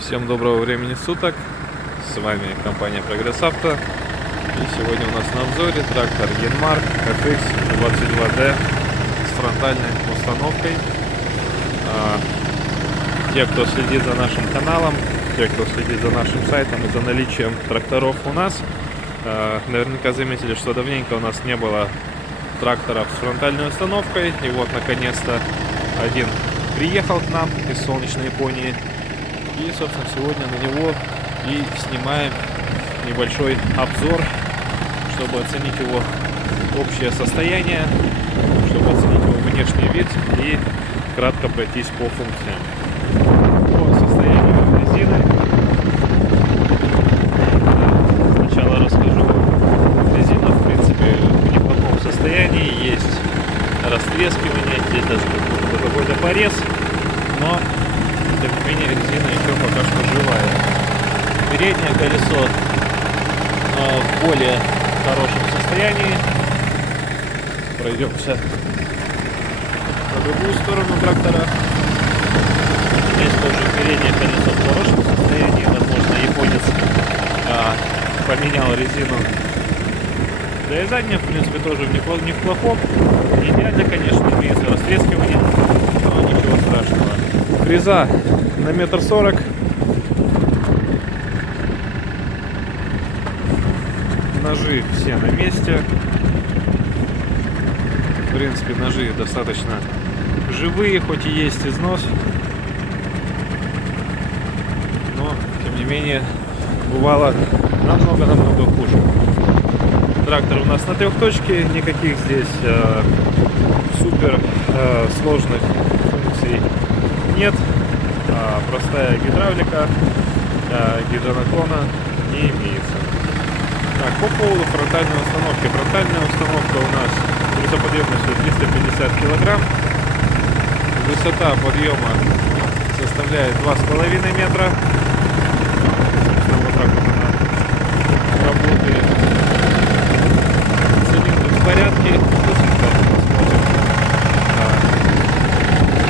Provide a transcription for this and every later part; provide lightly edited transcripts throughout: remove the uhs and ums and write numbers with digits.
Всем доброго времени суток, с вами компания Прогресс Авто, и сегодня у нас на обзоре трактор Yanmar FX22D с фронтальной установкой. Те, кто следит за нашим каналом, те, кто следит за нашим сайтом и за наличием тракторов у нас, наверняка заметили, что давненько у нас не было тракторов с фронтальной установкой, и вот наконец-то один приехал к нам из солнечной Японии. И, собственно, сегодня на него и снимаем небольшой обзор, чтобы оценить его общее состояние, чтобы оценить его внешний вид и кратко пройтись по функциям. По состоянию резины сначала расскажу. Резина, в принципе, в неплохом состоянии, есть растрескивание, здесь даже какой-то порез, но тем не менее резина еще пока что живая. Переднее колесо в более хорошем состоянии. Пройдемся на другую сторону трактора. Здесь тоже переднее колесо в хорошем состоянии. Возможно, японец поменял резину. Да и заднее, в принципе, тоже не в плохом. Не идеально, конечно, имеется растрескивание, но ничего страшного. Фреза на 1,40 м. Ножи все на месте. В принципе, ножи достаточно живые, хоть и есть износ. Но, тем не менее, бывало намного хуже. Трактор у нас на трехточке, никаких здесь супер сложных функций нет. Простая гидравлика, гидронаклона не имеется. Так, по поводу фронтальной установки. Фронтальная установка у нас грузоподъемностью 350 килограмм. Высота подъема составляет 2,5 метра. Вот так вот она работает. Цилиндр в порядке.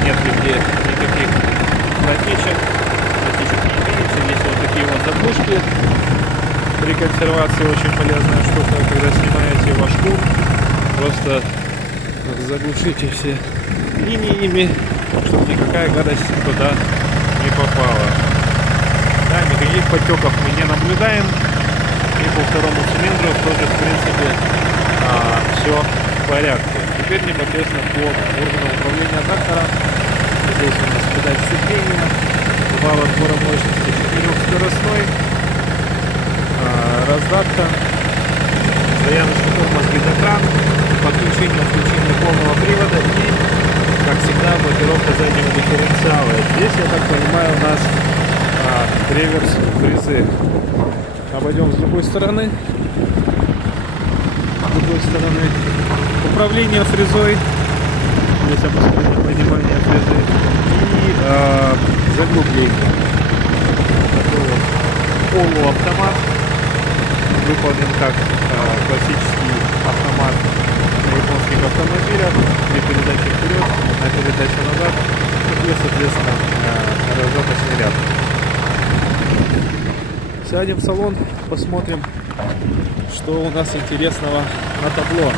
Нет нигде никаких протечек не имеется. Здесь вот такие вот заглушки. При консервации очень полезная штука, когда снимаете ваш кур, просто заглушите все линии ими, чтобы никакая гадость туда не попала. Да, никаких потеков мы не наблюдаем. И по второму цилиндру тоже, в принципе, все в порядке. Теперь непосредственно по органу управления трактора. Здесь у нас педаль сцепления, вал отбора мощности 4-скоростной, раздатка, стояночный тормоз, гидрокран, подключение, включение полного привода и, как всегда, блокировка заднего дифференциала. Здесь, я так понимаю, у нас реверс фрезы. Обойдем с другой стороны. Управление фрезой. Здесь обострение поднимания фрезы и заглубление. Такой вот полуавтомат, выполнен как классический автомат на японских автомобилях, при передаче вперед, на передаче назад и, соответственно, раздаточный ряд. Сядем в салон, посмотрим, что у нас интересного на табло.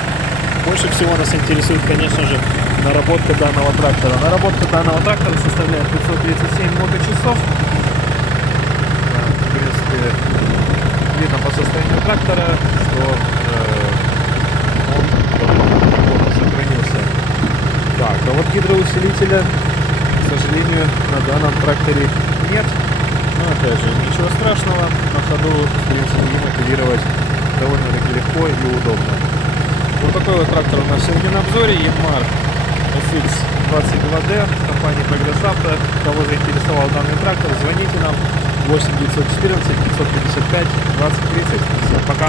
Больше всего нас интересует, конечно же, наработка данного трактора. Наработка данного трактора составляет 537 моточасов. В принципе, видно по состоянию трактора, что он сохранился. Так, а вот гидроусилителя, к сожалению, на данном тракторе нет. Но опять же, ничего страшного, на ходу, в принципе, им оперировать довольно-таки легко и удобно. Вот такой вот трактор у нас сегодня на обзоре. Yanmar FX22D, компания Прогресс Авто. Кого заинтересовал данный трактор, звоните нам 8 914 555 20 30. Всем пока!